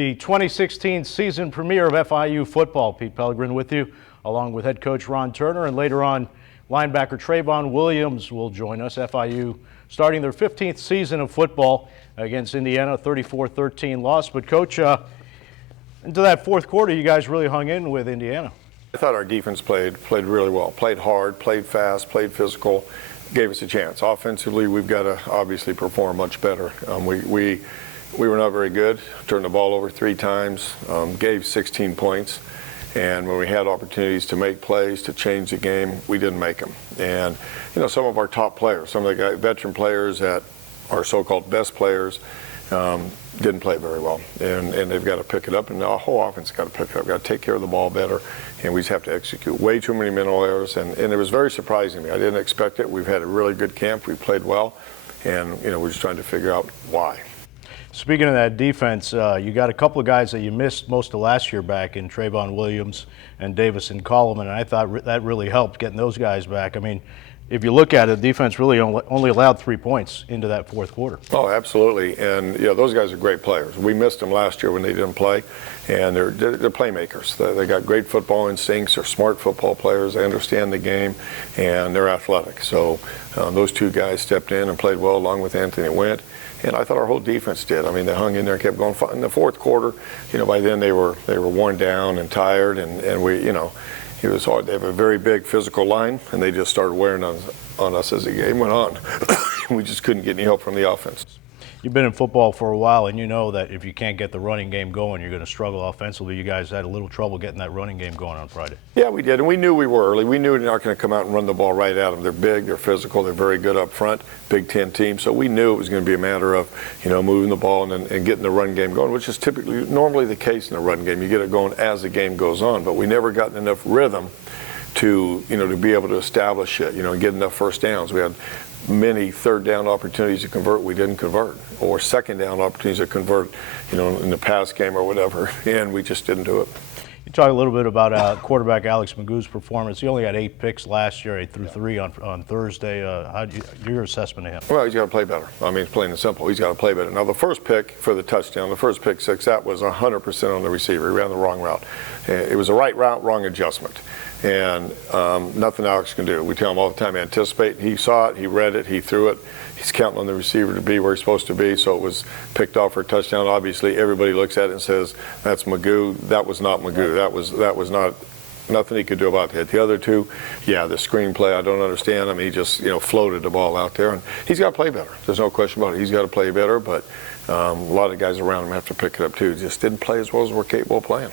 The 2016 season premiere of FIU football. Pete Pelegrin with you, along with head coach Ron Turner, and later on, linebacker Treyvon Williams will join us. FIU starting their 15th season of football against Indiana, 34-13 loss. But coach, into that fourth quarter, you guys really hung in with Indiana. I thought our defense played really well, played hard, played fast, played physical, gave us a chance. Offensively, we've got to obviously perform much better. We were not very good, turned the ball over 3 times, gave 16 points, and when we had opportunities to make plays, to change the game, we didn't make them. And, you know, some of our top players, some of the veteran players that are so-called best players, didn't play very well, and they've got to pick it up, and the whole offense has got to pick it up. We've got to take care of the ball better, and we just have to execute. Way too many mental errors, and it was very surprising to me. I didn't expect it. We've had a really good camp. We played well, and, you know, we're just trying to figure out why. Speaking of that defense, you got a couple of guys that you missed most of last year back in Treyvon Williams and Davison Coleman, and I thought that really helped getting those guys back. I mean, if you look at it, the defense really only allowed 3 points into that fourth quarter. Oh, absolutely. And, you know, those guys are great players. We missed them last year when they didn't play, and they're playmakers. They got great football instincts. They're smart football players. They understand the game, and they're athletic. So those 2 guys stepped in and played well along with Anthony Went. And I thought our whole defense did. I mean, they hung in there and kept going. In the fourth quarter, you know, by then they were worn down and tired, and we, you know, it was hard. They have a very big physical line, and they just started wearing on us as the game went on. We just couldn't get any help from the offense. You've been in football for a while, and you know that if you can't get the running game going, you're going to struggle offensively. You guys had a little trouble getting that running game going on Friday. Yeah, we did, and we knew we were early. We knew they're not going to come out and run the ball right at them. They're big, they're physical, they're very good up front, Big Ten team. So we knew it was going to be a matter of, you know, moving the ball and getting the run game going, which is typically normally the case in the run game. You get it going as the game goes on, but we never gotten enough rhythm to, you know, to be able to establish it, you know, and get enough first downs. We had many third down opportunities to convert, we didn't convert, or second down opportunities to convert, you know, in the pass game or whatever, and we just didn't do it. You talk a little bit about quarterback Alex McGough's performance. He only had 8 picks last year. He threw 3 on Thursday. Your assessment of him? Well, he's got to play better. I mean, it's plain and simple. He's got to play better. Now, the first pick for the touchdown, the first pick 6, that was 100% on the receiver. He ran the wrong route. It was a right route, wrong adjustment. And nothing Alex can do. We tell him all the time, anticipate. He saw it, he read it, he threw it. He's counting on the receiver to be where he's supposed to be, so it was picked off for a touchdown. Obviously, everybody looks at it and says, that's Magoo. That was not Magoo. That was not, nothing he could do about that. The other 2, yeah, the screenplay, I don't understand. I mean, he just, you know, floated the ball out there, and he's got to play better. There's no question about it. He's got to play better, but a lot of guys around him have to pick it up too. Just didn't play as well as we're capable of playing.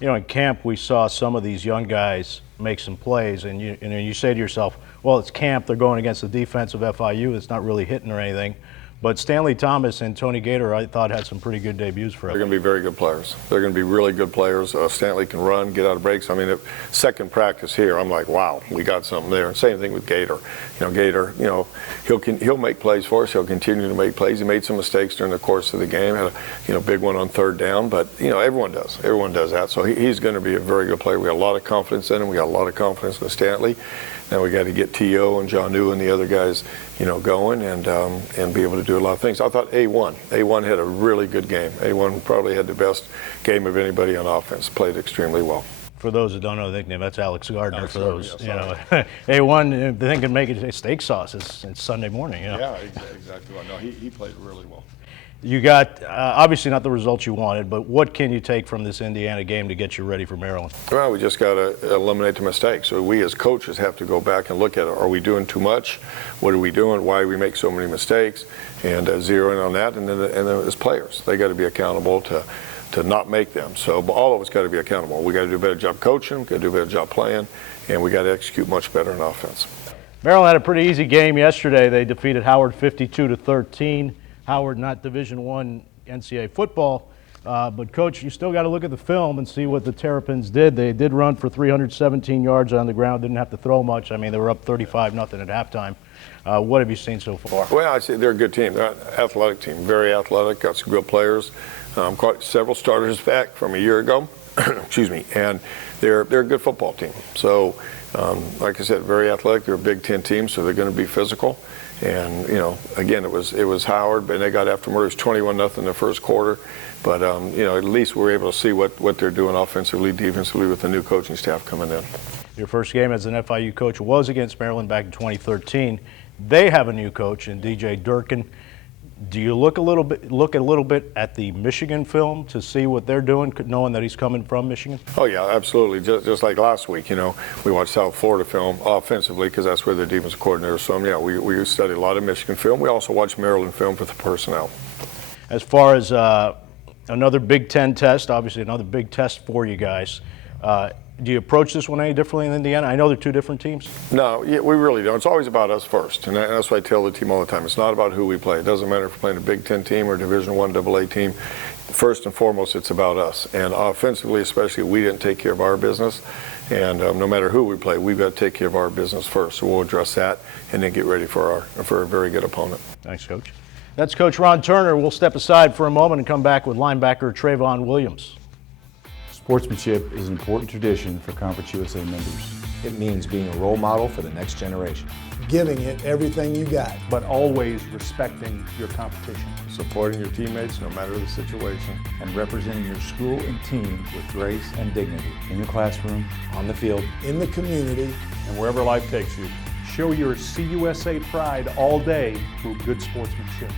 You know, in camp, we saw some of these young guys make some plays, and you say to yourself, well, it's camp. They're going against the defense of FIU. It's not really hitting or anything. But Stanley Thomas and Tony Gator, I thought, had some pretty good debuts for us. They're going to be very good players. They're going to be really good players. Stanley can run, get out of breaks. I mean, second practice here, I'm like, wow, we got something there. And same thing with Gator. You know, Gator, you know, he'll make plays for us. He'll continue to make plays. He made some mistakes during the course of the game. Had a big one on third down. But, you know, everyone does. Everyone does that. So he's going to be a very good player. We got a lot of confidence in him. We got a lot of confidence in Stanley. Now we got to get T.O. and John New and the other guys, you know, going and be able to do a lot of things. I thought A1 had a really good game. A1 probably had the best game of anybody on offense. Played extremely well. For those that don't know the nickname, that's Alex Gardner. Alex for those, Gardner, yeah, you know, A1, they can make it a steak sauce. It's Sunday morning, you know. Yeah, exactly. No, he played really well. You got, obviously not the results you wanted, but what can you take from this Indiana game to get you ready for Maryland? Well, we just got to eliminate the mistakes. So we as coaches have to go back and look at it. Are we doing too much? What are we doing? Why do we make so many mistakes? And zero in on that. And then as players, they got to be accountable to not make them. So all of us got to be accountable. We got to do a better job coaching, got to do a better job playing, and we got to execute much better in offense. Maryland had a pretty easy game yesterday. They defeated Howard 52-13. Howard, not Division I NCAA football, but Coach, you still got to look at the film and see what the Terrapins did. They did run for 317 yards on the ground, didn't have to throw much. I mean, they were up 35-0 at halftime. What have you seen so far? Well, I'd say they're a good team. They're an athletic team, very athletic, got some good players. Caught several starters back from a year ago, excuse me, and they're a good football team. So, like I said, very athletic. They're a Big Ten team, so they're going to be physical. And again, it was Howard, but they got after him. It was 21-0 in the first quarter. But at least we're able to see what they're doing offensively, defensively with the new coaching staff coming in. Your first game as an FIU coach was against Maryland back in 2013. They have a new coach in DJ Durkin. Do you look a little bit at the Michigan film to see what they're doing, knowing that he's coming from Michigan? Oh yeah, absolutely. Just like last week, we watched South Florida film offensively because that's where the defensive coordinator is from. Yeah, we studied a lot of Michigan film. We also watched Maryland film for the personnel. As far as another Big Ten test, obviously another big test for you guys. Do you approach this one any differently than Indiana? I know they're two different teams. No, we really don't. It's always about us first, and that's what I tell the team all the time. It's not about who we play. It doesn't matter if we're playing a Big Ten team or Division I AA team. First and foremost, it's about us. And offensively, especially, we didn't take care of our business. And no matter who we play, we've got to take care of our business first. So we'll address that and then get ready for a very good opponent. Thanks, Coach. That's Coach Ron Turner. We'll step aside for a moment and come back with linebacker Treyvon Williams. Sportsmanship is an important tradition for Conference USA members. It means being a role model for the next generation. Giving it everything you got. But always respecting your competition. Supporting your teammates no matter the situation. And representing your school and team with grace and dignity. In the classroom, On the field. In the community. and wherever life takes you. Show your CUSA pride all day through good sportsmanship.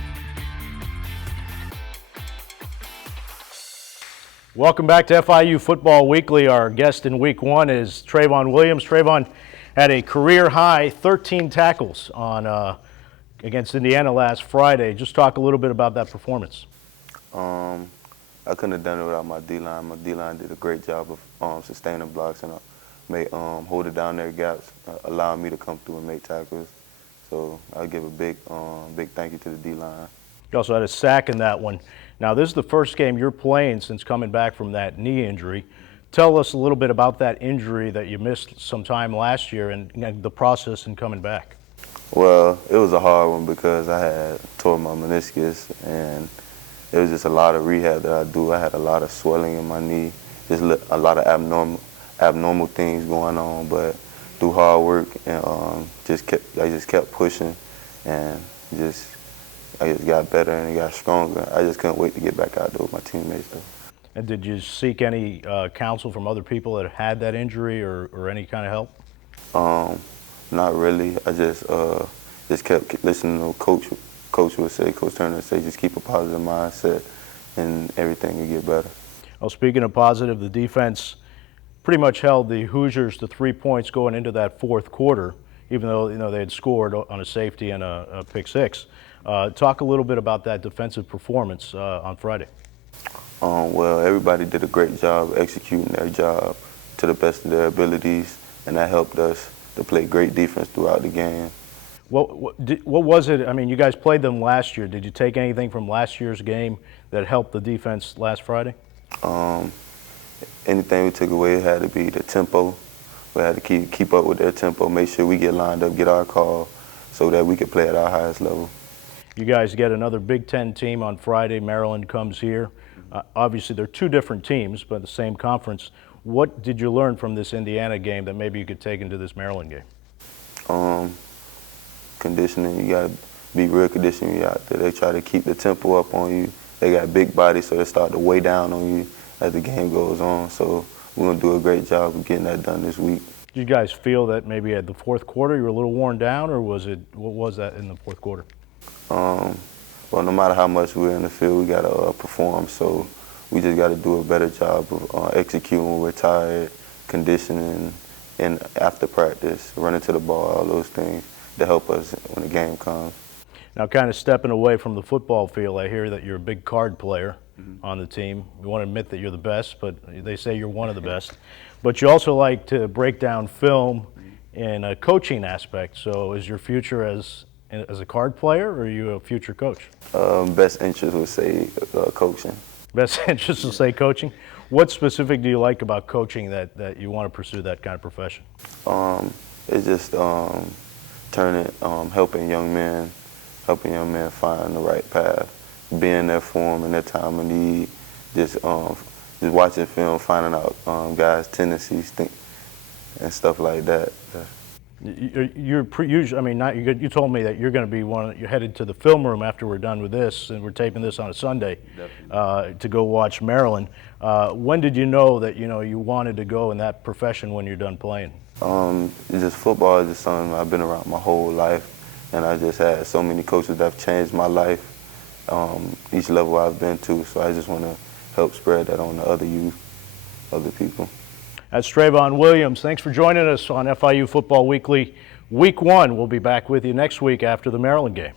Welcome back to FIU Football Weekly. Our guest in week one is Treyvon Williams. Treyvon had a career-high 13 tackles against Indiana last Friday. Just talk a little bit about that performance. I couldn't have done it without my D-line. My D-line did a great job of sustaining blocks and holding down their gaps, allowing me to come through and make tackles. So I give a big thank you to the D-line. You also had a sack in that one. Now, this is the first game you're playing since coming back from that knee injury. Tell us a little bit about that injury that you missed some time last year and the process in coming back. Well, it was a hard one because I had tore my meniscus, and it was just a lot of rehab that I do. I had a lot of swelling in my knee, just a lot of abnormal things going on. But through hard work and I just kept pushing, and I just got better and got stronger. I just couldn't wait to get back out there with my teammates, though. And did you seek any counsel from other people that had that injury or any kind of help? Not really. I just kept listening to Coach would say, Coach Turner would say, just keep a positive mindset and everything will get better. Well, speaking of positive, the defense pretty much held the Hoosiers to 3 points going into that fourth quarter, even though they had scored on a safety and a pick six. Talk a little bit about that defensive performance on Friday. Well, everybody did a great job executing their job to the best of their abilities, and that helped us to play great defense throughout the game. What was it? I mean, you guys played them last year. Did you take anything from last year's game that helped the defense last Friday? Anything we took away had to be the tempo. We had to keep up with their tempo, make sure we get lined up, get our call, so that we could play at our highest level. You guys get another Big Ten team on Friday. Maryland comes here. Obviously, they're two different teams, but the same conference. What did you learn from this Indiana game that maybe you could take into this Maryland game? Conditioning. You got to be real conditioned out there. They try to keep the tempo up on you. They got big bodies, so they start to weigh down on you as the game goes on. So we're going to do a great job of getting that done this week. Did you guys feel that maybe at the fourth quarter you were a little worn down, or what was that in the fourth quarter? Well, no matter how much we're in the field, we got to perform. So we just got to do a better job of executing when we're tired, conditioning, and after practice, running to the ball, all those things to help us when the game comes. Now, kind of stepping away from the football field, I hear that you're a big card player on the team. You want to admit that you're the best, but they say you're one of the best. But you also like to break down film in a coaching aspect. So is your future as a card player, or are you a future coach? Best interest would say coaching. Best interest would say coaching. What specific do you like about coaching that you want to pursue that kind of profession? It's just helping young men find the right path, being there for them in their time of need, just watching film, finding out guys' tendencies and stuff like that. I mean, you told me that you're going to be you're headed to the film room after we're done with this, and we're taping this on a Sunday to go watch Maryland. When did you know that you wanted to go in that profession when you're done playing? It's just football is just something I've been around my whole life, and I just had so many coaches that have changed my life, each level I've been to. So I just want to help spread that on to other youth, other people. That's Treyvon Williams. Thanks for joining us on FIU Football Weekly, Week 1. We'll be back with you next week after the Maryland game.